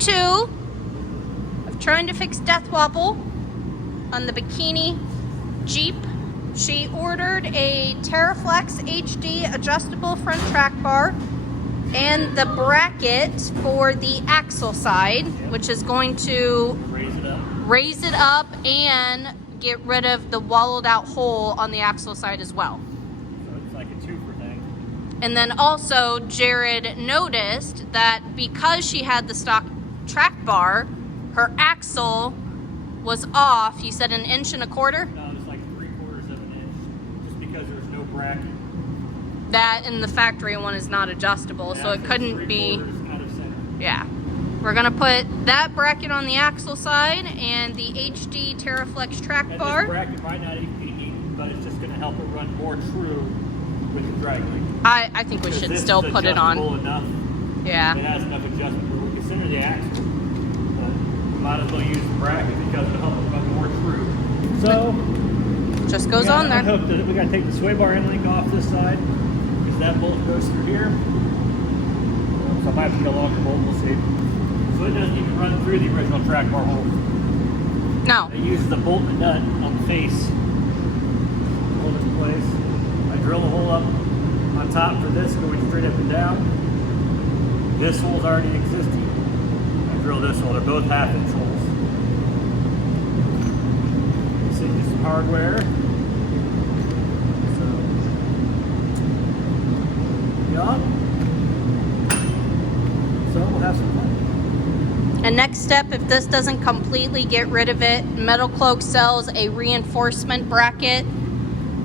2 of trying to fix death wobble on the Bikini Jeep. She ordered a TerraFlex HD adjustable front track bar and the bracket for the axle side, which is going to raise it up and get rid of the wallowed out hole on the axle side as well. So it's like a twofer thing. And then also Jared noticed that because she had the stock track bar, her axle was off. He said 1 1/4 inches? No, it was like 3/4 of an inch, just because there's no bracket. That and the factory one is not adjustable, so it couldn't be. Out of center. Yeah. We're gonna put that bracket on the axle side and the HD TerraFlex track bar. This bracket might not even be needed, but it's just gonna help it run more true with the drag link. I think we should still put it on. Enough. Yeah. It has enough adjustment where we can center the axle, but we might as well use the bracket because it'll help it run more true. So just goes on there. We gotta take the sway bar end link off this side because that bolt goes through here. So I might have to get a longer bolt. We'll see. So it doesn't even run through the original track bar hole. No. It uses the bolt and nut on the face to hold it in place. I drill a hole up on top for this, going straight up and down. This hole's already existing. I drill this hole. They're both 1/2 inch holes. This is just hardware. So, yeah. So we'll have some fun. And next step, if this doesn't completely get rid of it, Metal Cloak sells a reinforcement bracket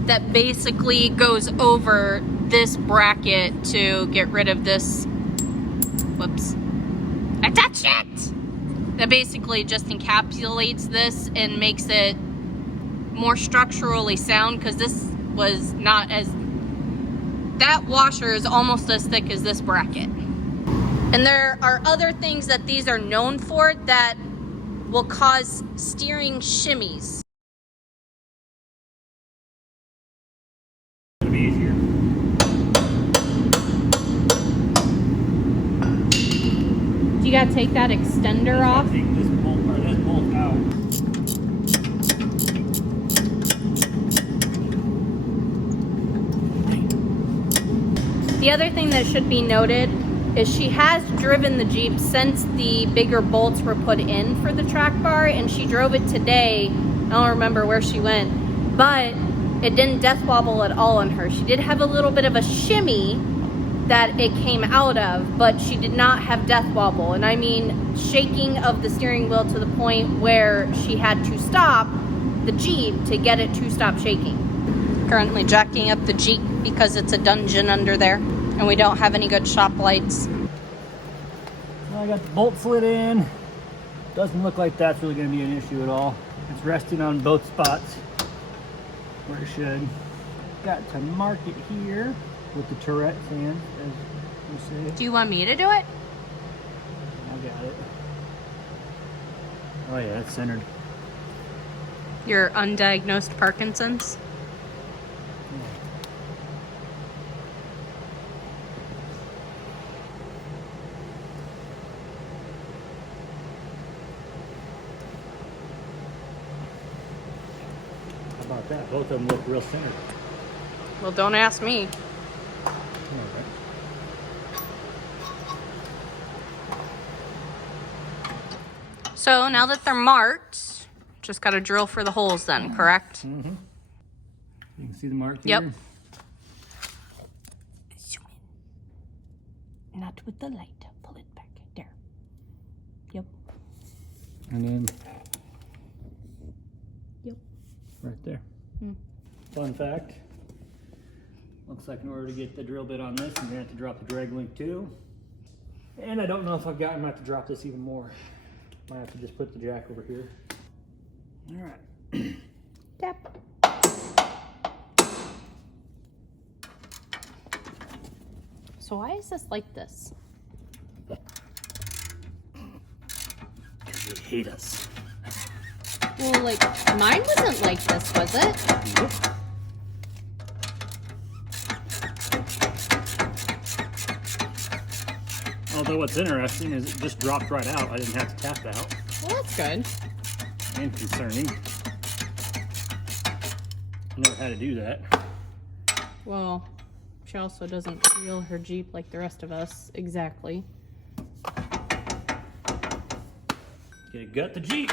that basically goes over this bracket to get rid of this. Whoops. I touched it! That basically just encapsulates this and makes it more structurally sound, because this was not as... That washer is almost as thick as this bracket. And there are other things that these are known for that will cause steering shimmies. It'll be easier. You gotta take that extender off. Take this bolt out. The other thing that should be noted is she has driven the Jeep since the bigger bolts were put in for the track bar, and she drove it today. I don't remember where she went, but it didn't death wobble at all on her. She did have a little bit of a shimmy that it came out of, but she did not have death wobble. And I mean shaking of the steering wheel to the point where she had to stop the Jeep to get it to stop shaking. Currently jacking up the Jeep because it's a dungeon under there and we don't have any good shop lights. Well, I got the bolt slid in. Doesn't look like that's really going to be an issue at all. It's resting on both spots where it should. Got to mark it here with the Tourette hand, as you say. Do you want me to do it? I got it. Oh yeah, it's centered. Your undiagnosed Parkinson's? How about that? Both of them look real centered. Well, don't ask me. Okay. So now that they're marked, just got to drill for the holes then, correct? Mm-hmm. You can see the mark Yep. here? Zoom in. Not with the light. Pull it back. There. Yep. And then Yep. right there. Fun fact. Looks like in order to get the drill bit on this, I'm gonna have to drop the drag link too. And I don't know if I'm gonna have to drop this even more. Might have to just put the jack over here. All right. Tap. So why is this like this? Because they hate us. Well, like, mine wasn't like this, was it? Yep. Oh, Although what's interesting is it just dropped right out. I didn't have to tap it out. Well, that's good. And concerning. Never had to do that. Well, she also doesn't wheel her Jeep like the rest of us. Exactly. Gotta gut the Jeep.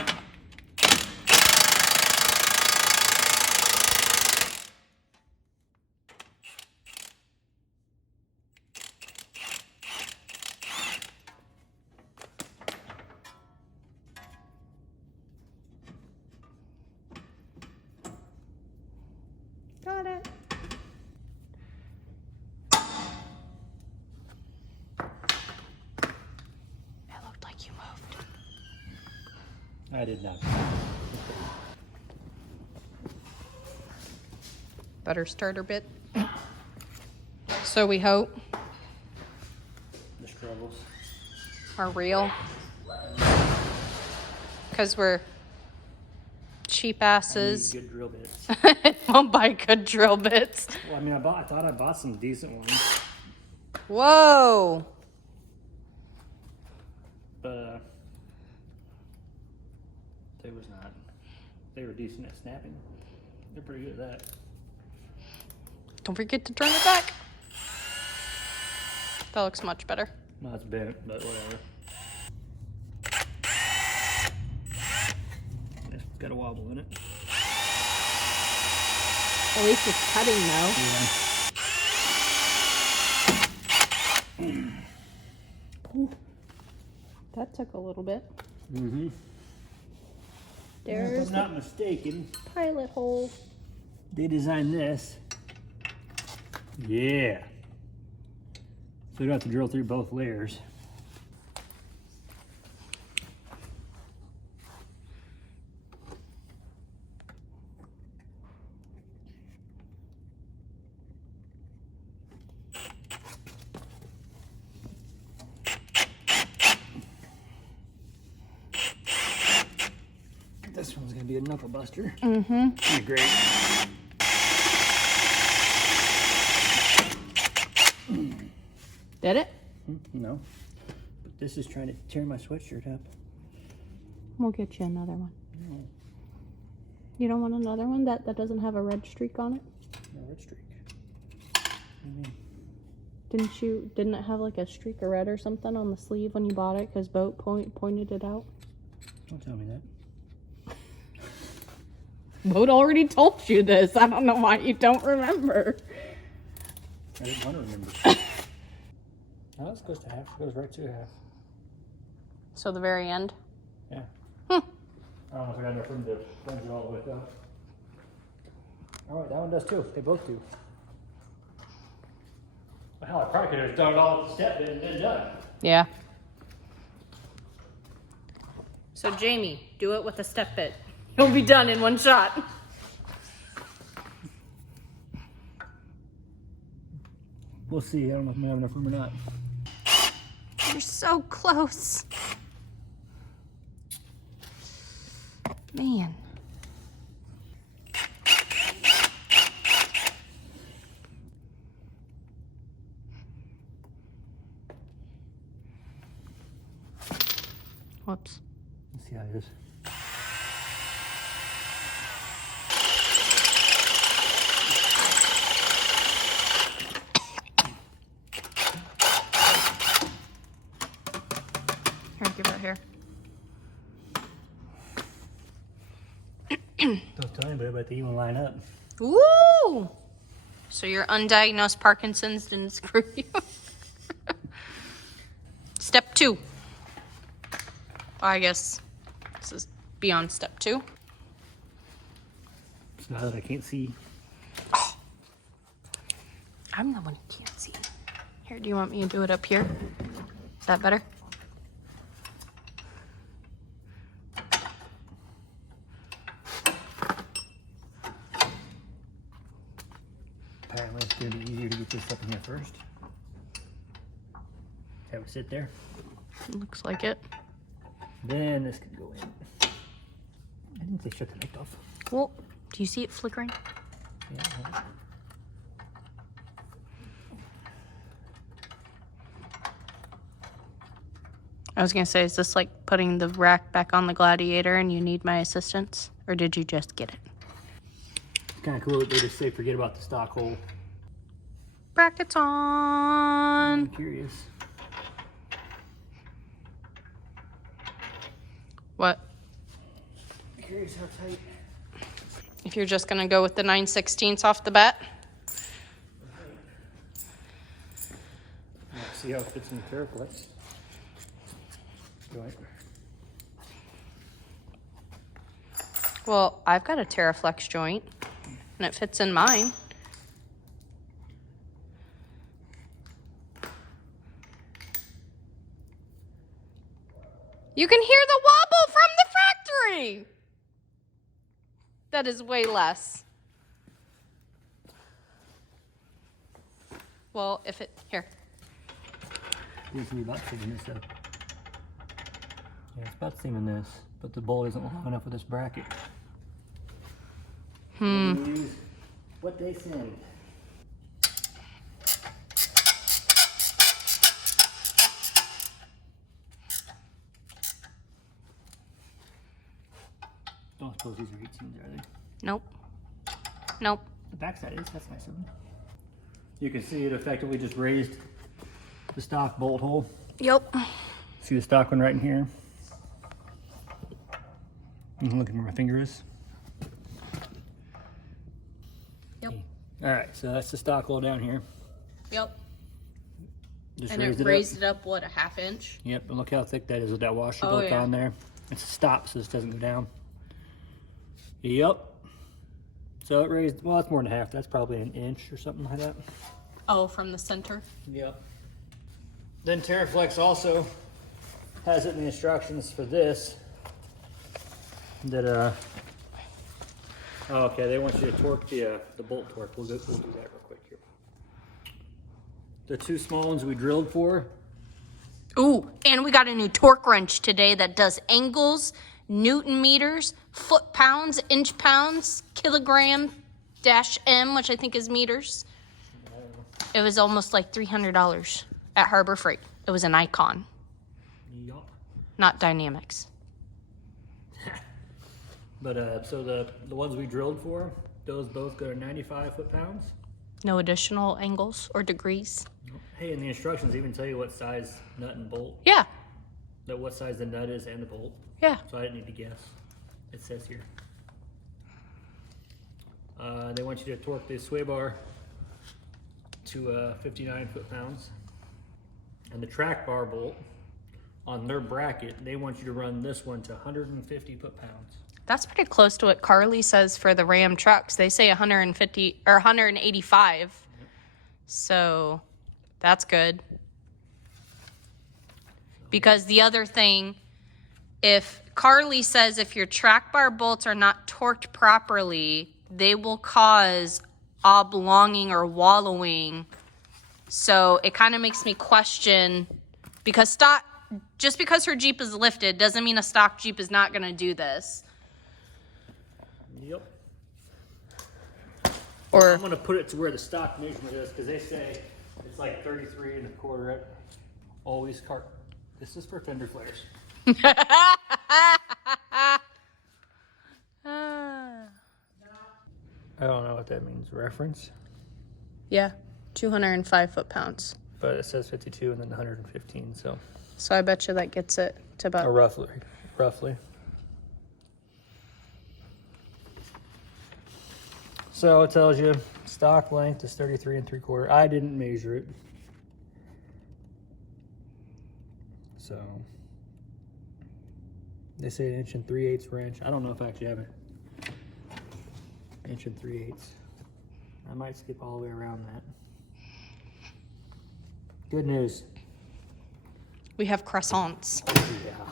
Got it. It looked like you moved. I did not. Better starter bit. So we hope The struggles. are real. Because we're cheap asses. I need good drill bits. Don't buy good drill bits. Well, I mean, I thought I bought some decent ones, Whoa. but they was not. They were decent at snapping. They're pretty good at that. Don't forget to turn it back. That looks much better. No, it's bent, but whatever. It's got a wobble in it. At least it's cutting though. Yeah. That took a little bit. Mm-hmm. There's If I'm not mistaken, the pilot hole. they designed this. Yeah. So you don't have to drill through both layers. This one's gonna be a knuckle buster. Mm-hmm. Pretty great. Did it? No. But this is trying to tear my sweatshirt up. We'll get you another one. No, You don't want another one that doesn't have a red streak on it? no red streak. What do you mean? Didn't it have like a streak of red or something on the sleeve when you bought it because Boat pointed it out? Don't tell me that. Boat already told you this. I don't know why you don't remember. I didn't want to remember. Oh, this goes to half. It goes right to half. So the very end? Yeah. Hmm. I don't know if I got enough room to plunge it all the way up. Alright, that one does too. They both do. Well, hell, I probably could have done it all at the step and then done. Yeah. So Jamie, do it with a step bit. You'll be done in one shot. We'll see. I don't know if I'm gonna have enough room or not. You're so close. Man. Whoops. Let's see how it is. Here, give it here. Don't tell anybody about the even line up. Ooh! So your undiagnosed Parkinson's didn't screw you. Step 2. I guess this is beyond step 2. So now that I can't see. Oh. I'm the one who can't see. Here, do you want me to do it up here? Is that better? Apparently it's going to be easier to get this up in here first. Have it sit there. Looks like it. Then this can go in. I didn't say shut the light off. Well, do you see it flickering? Yeah. I was gonna say, is this like putting the rack back on the Gladiator and you need my assistance? Or did you just get it? It's kind of cool that they just say forget about the stock hole. Brackets on. I'm curious. What? I'm curious how tight. If you're just gonna go with the 9/16 off the bat. Let's see how it fits in the Terraflex joint. Well, I've got a Terraflex joint, and it fits in mine. You can hear the wobble from the factory. That is way less. Well, if it, here. It's about the same in this though. Yeah, it's about the same in this, but the bolt isn't long enough for this bracket. Use what they send. Don't suppose these are 18s, are they? Nope. Nope. The backside is, that's nice of them. You can see it effectively just raised the stock bolt hole. Yep. See the stock one right in here? I'm looking where my finger is. Yep. All right, so that's the stock hole down here. Yep. Just And it raised it up, what, a half inch? Yep, and look how thick that is with that washer Oh, bolt yeah. on there. It's a stop so this doesn't go down. Yep. So it raised, well, that's more than half. That's probably an inch or something like that. Oh, from the center? Yep. Then Terraflex also has it in the instructions for this that oh, okay, they want you to torque the bolt torque. We'll do that real quick here. The two small ones we drilled for. Ooh, and we got a new torque wrench today that does angles, Newton meters, foot pounds, inch pounds, kilogram dash M, which I think is meters. It was almost like $300 at Harbor Freight. It was an Icon, Yup. not Dynamics. But so the ones we drilled for, those both go to 95 foot-pounds. No additional angles or degrees. Hey, and the instructions even tell you what size nut and bolt, Yeah, that what size the nut is and the bolt. yeah. So I didn't need to guess. It says here. They want you to torque the sway bar to 59 foot-pounds. And the track bar bolt on their bracket, they want you to run this one to 150 foot-pounds. That's pretty close to what Carly says for the Ram trucks. They say 150 or 185. So that's good. Because the other thing, if Carly says if your track bar bolts are not torqued properly, they will cause oblonging or wallowing. So it kind of makes me question, because just because her Jeep is lifted doesn't mean a stock Jeep is not going to do this. Yep. Or I'm going to put it to where the stock measurement is because they say it's like 33 1/4 at always cart. This is for fender flares. I don't know what that means. Reference? Yeah, 205 foot-pounds. But it says 52 and then 115, so. So I bet you that gets it to about... Or roughly. So it tells you stock length is 33 3/4. I didn't measure it. So they say 1 3/8 wrench. I don't know if I actually have an 1 3/8. I might skip all the way around that. Good news. We have croissants. Yeah.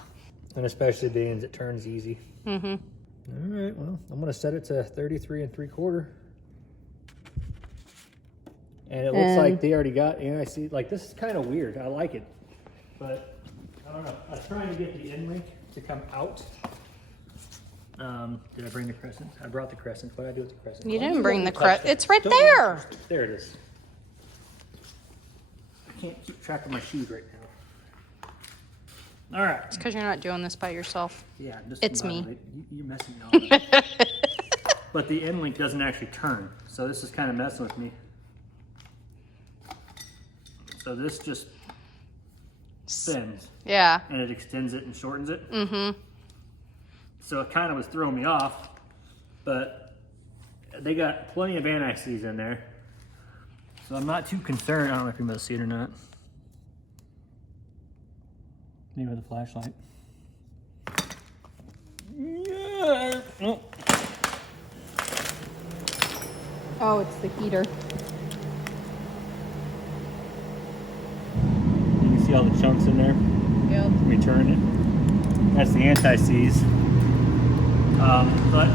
And especially being as it turns easy. Mm-hmm. All right, well, I'm going to set it to 33 3/4. And it looks like they already got, and I see, like, this is kind of weird. I like it. But, I don't know. I was trying to get the end link to come out. Did I bring the crescent? I brought the crescent. What did I do with the crescent? You didn't bring the crescent. It's right there. There it is. I can't keep track of my shoes right now. All right. It's because you're not doing this by yourself. Yeah, It's me. You're messing me up. But the end link doesn't actually turn, so this is kind of messing with me. So this just spins. Yeah. And it extends it and shortens it. Mm-hmm. So it kind of was throwing me off, but they got plenty of anti-seize in there. So I'm not too concerned. I don't know if you're able to see it or not. Maybe with a flashlight. Yeah. Oh. Oh, it's the heater. You can see all the chunks in there. Yep. Let me turn it. That's the anti-seize. But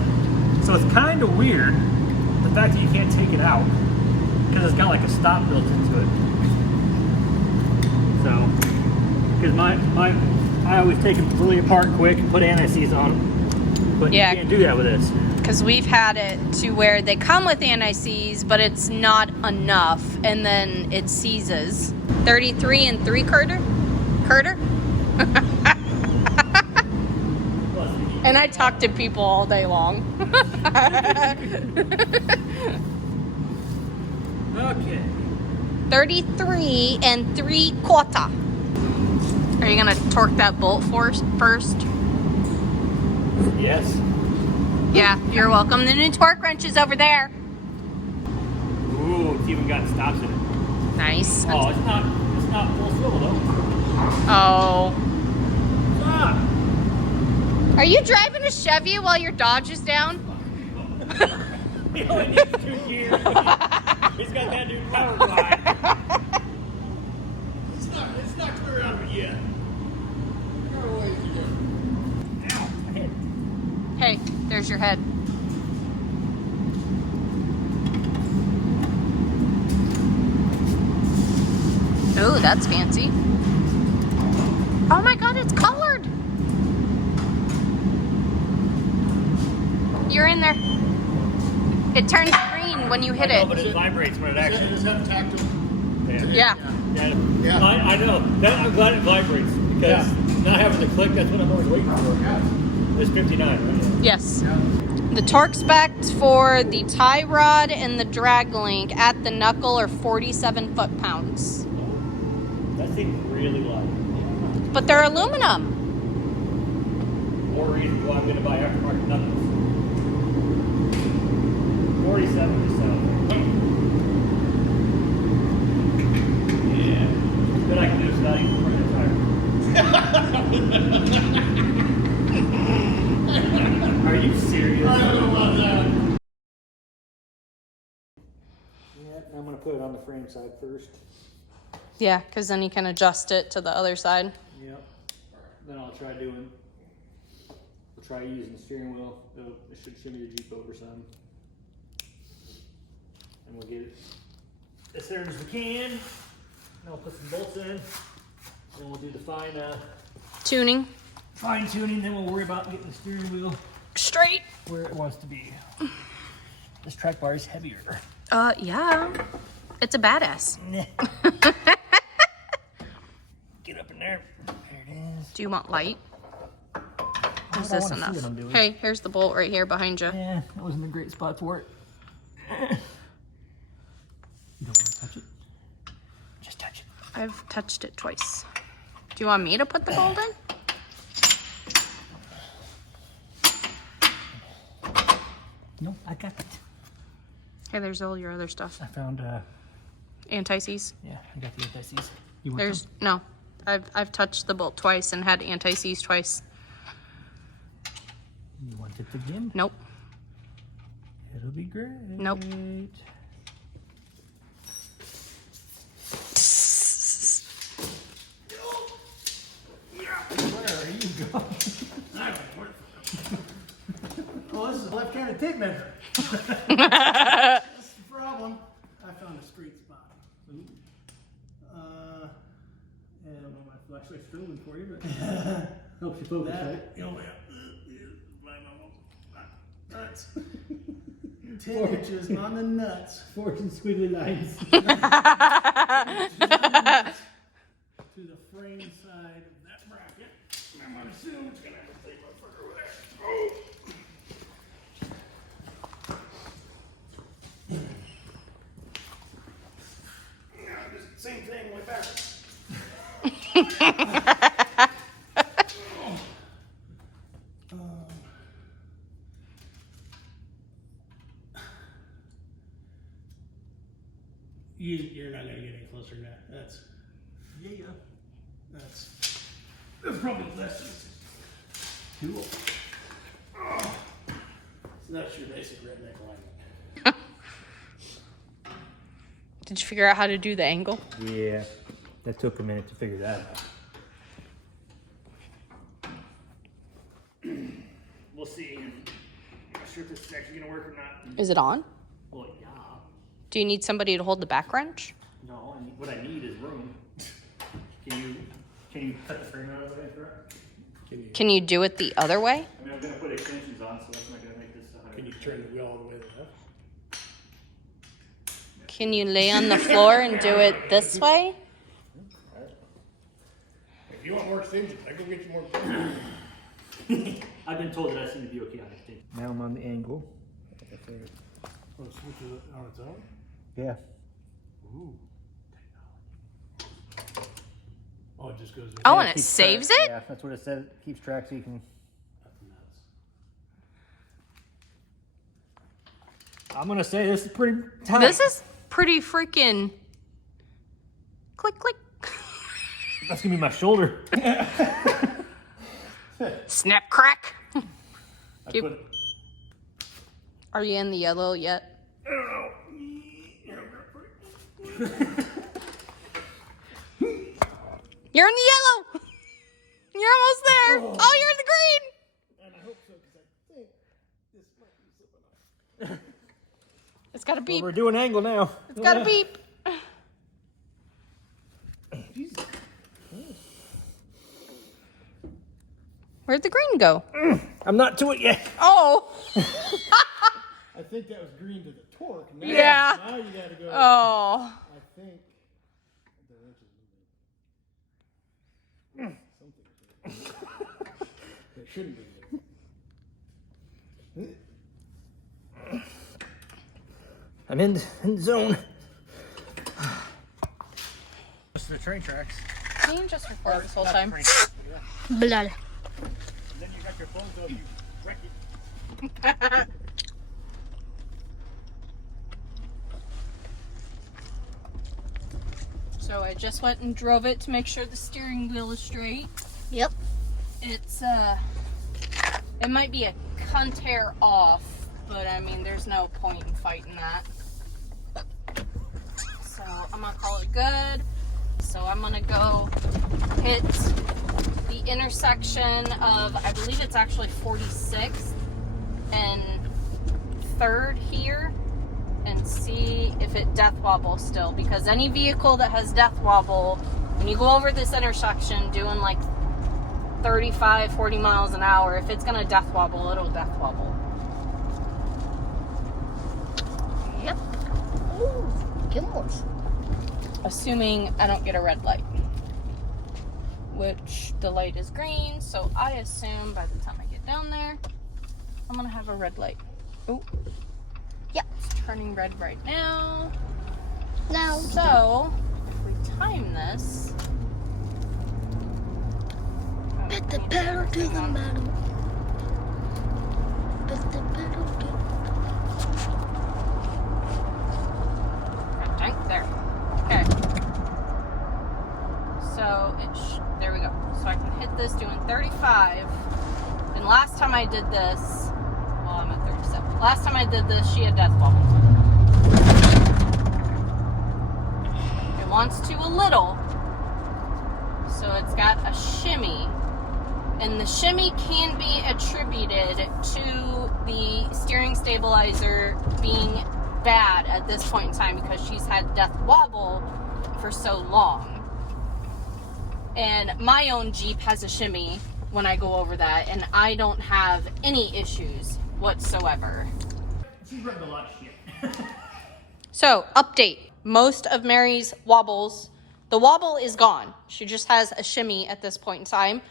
so it's kind of weird the fact that you can't take it out because it's got like a stop built into it. So, because I always take them really apart quick and put anti-seize on them, but Yeah. you can't do that with this. Because we've had it to where they come with anti-seize, but it's not enough, and then it seizes. 33 and 3/4? Quarter? And I talk to people all day long. Okay. 33 and 3/4. Are you gonna torque that bolt first? Yes. Yeah, you're welcome. The new torque wrench is over there. Ooh, it's even got stops in it. Nice. Oh, it's not full swivel though. Oh. Ah. Are you driving a Chevy while your Dodge is down? He only needs 2 gears. He's got that new power glide. It's not clear out of it yet. Ow, my head. Hey, there's your head. Oh, that's fancy. Oh my God, it's colored. You're in there. It turns green when you hit I know, it. but it vibrates when it actually. Does that tactile? Yeah. Yeah. I know. I'm glad it vibrates because not having the click, that's what I'm always waiting for. It's 59, right? Yes. The torque specs for the tie rod and the drag link at the knuckle are 47 foot-pounds. That seems really light. But they're aluminum. More reason why I'm going to buy aftermarket knuckles. 47 just sounds like. Yeah. But I can do this without even running a tire. Are you serious? I don't know about that. Yeah, I'm going to put it on the frame side first. Yeah, because then you can adjust it to the other side. Yep. Then I'll try using the steering wheel. It should shimmy the Jeep over some. And we'll get it as hard as we can. Then we'll put some bolts in. And we'll do the Tuning. fine tuning. Then we'll worry about getting the steering wheel Straight. where it wants to be. This track bar is heavier. Yeah. It's a badass. Get up in there. There it is. Do you want light? Is I this wanna see enough? what I'm doing. Hey, here's the bolt right here behind you. Yeah, that wasn't a great spot for it. You don't want to touch it? Just touch it. I've touched it twice. Do you want me to put the bolt in? No, I got it. Hey, there's all your other stuff. I found, Anti-seize. yeah, I got the anti-seize. You want There's no. I've touched the bolt twice and had anti-seize twice. some? You want it again? Nope. It'll be great. Nope. Where are you going? Oh, this is a left-handed tape measure. That's the problem. I found a straight spot. I don't know my flashlight's filming for you, but helps you focus, right? You know, nuts. 10 inches on the nuts. Forks and squiggly lines. To the frame side of that bracket. assume it's gonna have to stay motherfucker over there. Oh. Yeah, just same thing, way backwards. You're not gonna get any closer than that. That's that's probably less than cool. So that's your basic redneck alignment. Did you figure out how to do the angle? Yeah, that took a minute to figure that out. We'll see. I'm not sure if this is actually gonna work or not. Is it on? Well, yeah. Do you need somebody to hold the back wrench? No, what I need is room. Can you cut the frame out of the way for it? Can you do it the other way? I mean, I'm gonna put extensions on, so that's not gonna make this 100. Can you turn the wheel all the way left? Can you lay on the floor and do it this way? If you want more extensions, I can get you more. I've been told that I seem to be okay on extension. Now I'm on the angle. Oh, switch it on its own? Yeah. Ooh. Oh, it just goes. Oh, and it keeps saves track. it? Yeah, that's what it says. It keeps track so you can. That's nuts. I'm gonna say this is pretty tight. This is pretty freaking... Click, click. That's gonna be my shoulder. Snap, crack. I Keep- put it. Are you in the yellow yet? I don't know. You're in the yellow. You're almost there. Oh, you're in the green. And I hope so, because I think this might be slipping off. It's got to beep. We're doing angle now. It's got to beep. Jesus. Where'd the green go? I'm not to it yet. Oh. I think that was green to the torque. Now, Yeah. Now you gotta go. Oh. I think the wrench is moving. Something. It shouldn't be moving. I'm in the zone. This is the train tracks. Can you just record this whole time? And Blood. then you got your phone, so if you wreck it. So I just went and drove it to make sure the steering wheel is straight. Yep. It's it might be a cunt hair off, but I mean there's no point in fighting that. So I'm gonna call it good. So I'm gonna go hit the intersection of, I believe it's actually 46th and 3rd here, and see if it death wobbles still, because any vehicle that has death wobble, when you go over this intersection doing like 35, 40 miles an hour, if it's gonna death wobble, it'll death wobble. Yep. Ooh, Gilmore's. Assuming I don't get a red light, which the light is green, so I assume by the time I get down there, I'm gonna have a red light. Oh, Yep. it's turning red right now. Now. So, if we time this, Put the pedal to the metal. Put the pedal to there. Okay. So there we go. So I can hit this doing 35. And last time I did this, well, I'm at 37. Last time I did this, she had death wobble. It wants to a little, so it's got a shimmy. And the shimmy can be attributed to the steering stabilizer being bad at this point in time because she's had death wobble for so long. And my own Jeep has a shimmy when I go over that, and I don't have any issues whatsoever. She's running a lot of shit. So, update. Most of Mary's wobbles, the wobble is gone. She just has a shimmy at this point in time.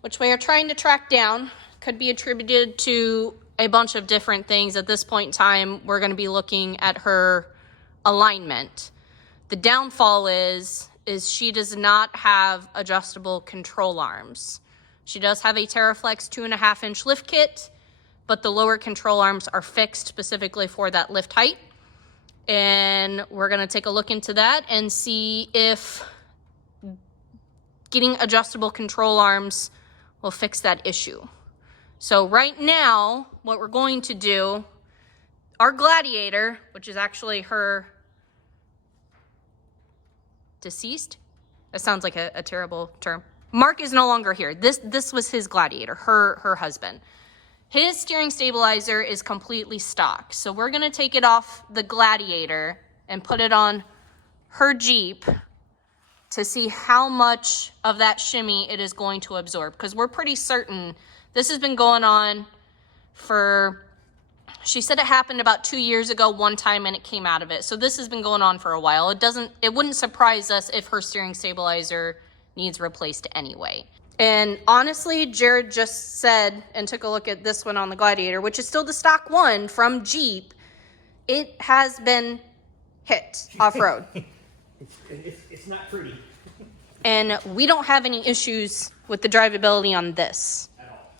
which we are trying to track down. Could be attributed to a bunch of different things. At this point in time, we're going to be looking at her alignment. The downfall is she does not have adjustable control arms. She does have a Terraflex 2.5-inch lift kit, but the lower control arms are fixed specifically for that lift height. And we're going to take a look into that and see if getting adjustable control arms will fix that issue. So right now, what we're going to do, our Gladiator, which is actually her deceased, that sounds like a terrible term. Mark is no longer here. This was his Gladiator, her husband. His steering stabilizer is completely stock. So we're gonna take it off the Gladiator and put it on her Jeep to see how much of that shimmy it is going to absorb. Because we're pretty certain this has been going on for, she said it happened about 2 years ago one time and it came out of it. So this has been going on for a while. It wouldn't surprise us if her steering stabilizer needs replaced anyway. And honestly, Jared just said and took a look at this one on the Gladiator, which is still the stock one from Jeep. It has been hit off-road. It's not pretty. And we don't have any issues with the drivability on this. At all.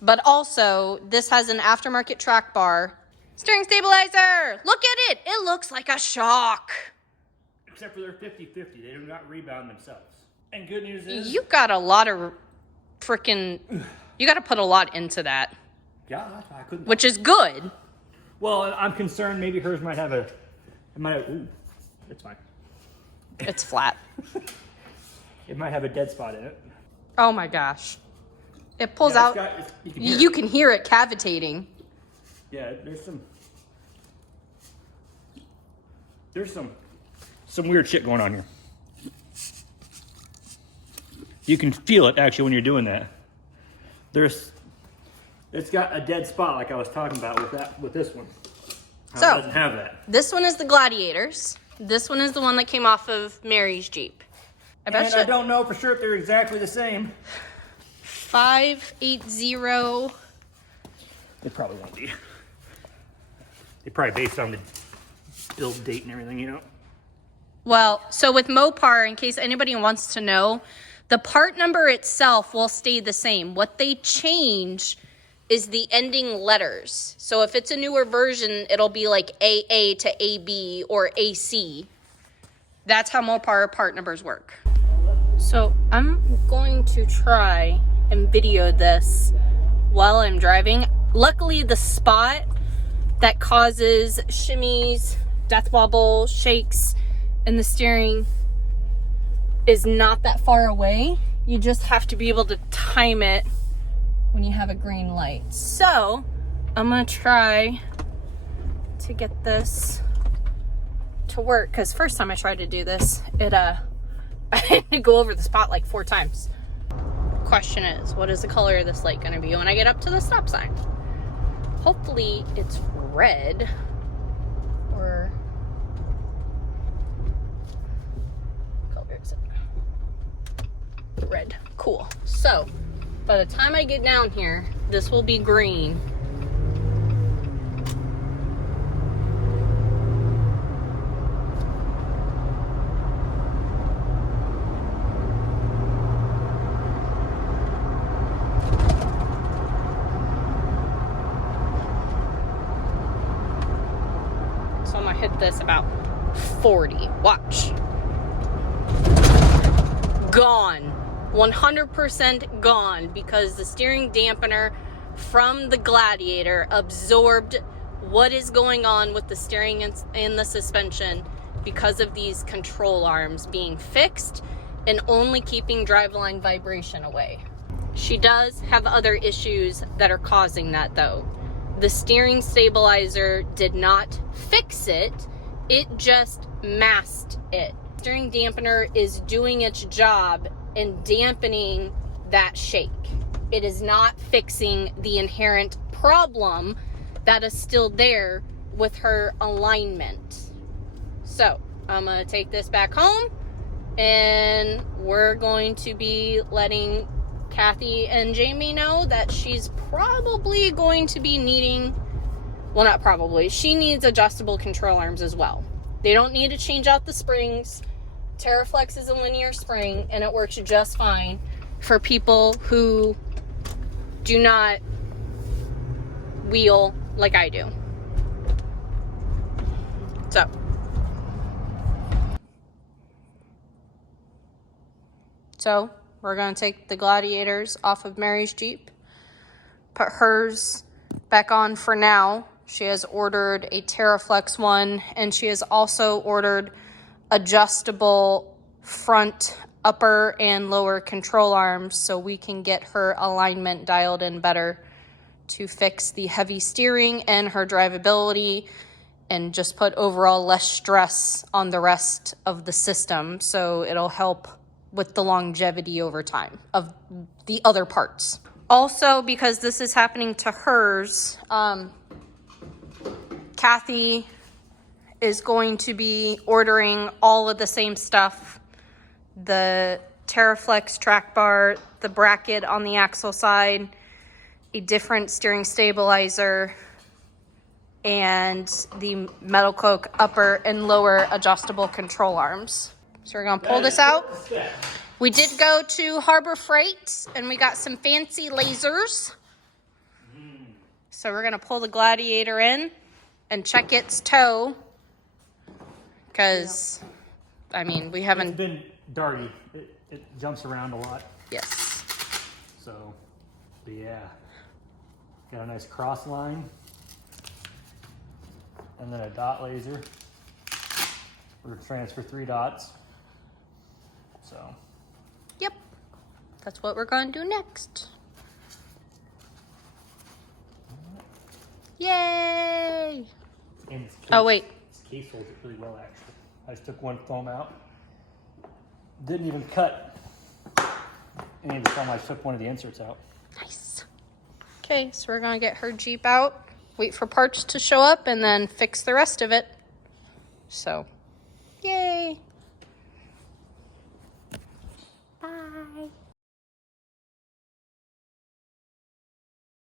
But also, this has an aftermarket track bar. Steering stabilizer! Look at it! It looks like a shock. Except for they're 50-50. They do not rebound themselves. And good news is... You got a lot of freaking... You got to put a lot into that. Yeah, I couldn't... Which is good. Well, I'm concerned maybe hers might have a... Ooh, it's fine. It's flat. It might have a dead spot in it. Oh my gosh. It pulls Yeah, out... You can hear it cavitating. Yeah, there's some weird shit going on here. You can feel it actually when you're doing that. It's got a dead spot like I was talking about with this one. So, it doesn't have that. This one is the Gladiators. This one is the one that came off of Mary's Jeep. I don't know for sure if they're exactly the same. 580. They probably won't be. They probably based on the build date and everything, you know. Well, so with Mopar, in case anybody wants to know, the part number itself will stay the same. What they change is the ending letters. So if it's a newer version, it'll be like AA to AB or AC. That's how Mopar part numbers work. So I'm going to try and video this while I'm driving. Luckily, the spot that causes shimmies, death wobble, shakes, and the steering is not that far away. You just have to be able to time it when you have a green light. So I'm gonna try to get this to work, because first time I tried to do this, I had to go over the spot like 4 times. Question is, what is the color of this light gonna be when I get up to the stop sign? Hopefully it's red, or color is it? Red. Cool. So by the time I get down here, this will be green. So I'm gonna hit this about 40. Watch. Gone. 100% gone, because the steering dampener from the Gladiator absorbed what is going on with the steering and the suspension because of these control arms being fixed and only keeping driveline vibration away. She does have other issues that are causing that though. The steering stabilizer did not fix it, it just masked it. Steering dampener is doing its job in dampening that shake. It is not fixing the inherent problem that is still there with her alignment. So I'm gonna take this back home and we're going to be letting Kathy and Jamie know that she's probably going to be needing, well, not probably, she needs adjustable control arms as well. They don't need to change out the springs. TerraFlex is a linear spring and it works just fine for people who do not wheel like I do. So we're going to take the Gladiators off of Mary's Jeep, put hers back on for now. She has ordered a TerraFlex one, and she has also ordered adjustable front, upper, and lower control arms so we can get her alignment dialed in better to fix the heavy steering and her drivability and just put overall less stress on the rest of the system, so it'll help with the longevity over time of the other parts. Also, because this is happening to hers, Kathy is going to be ordering all of the same stuff. The TerraFlex track bar, the bracket on the axle side, a different steering stabilizer, and the Metal Cloak upper and lower adjustable control arms. So we're gonna pull this out. We did go to Harbor Freight and we got some fancy lasers. So we're gonna pull the Gladiator in and check its toe. Cause, I mean, we haven't... It's been darty. It jumps around a lot. Yes. So, but yeah. Got a nice cross line. And then a dot laser. We're gonna transfer 3 dots. So. Yep. That's what we're gonna do next. Yay! And its case, Oh, wait. Its case holds it really well, actually. I just took one foam out. Didn't even cut any of the foam. I just took one of the inserts out. Nice. Okay, so we're gonna get her Jeep out, wait for parts to show up, and then fix the rest of it. So, yay! Bye.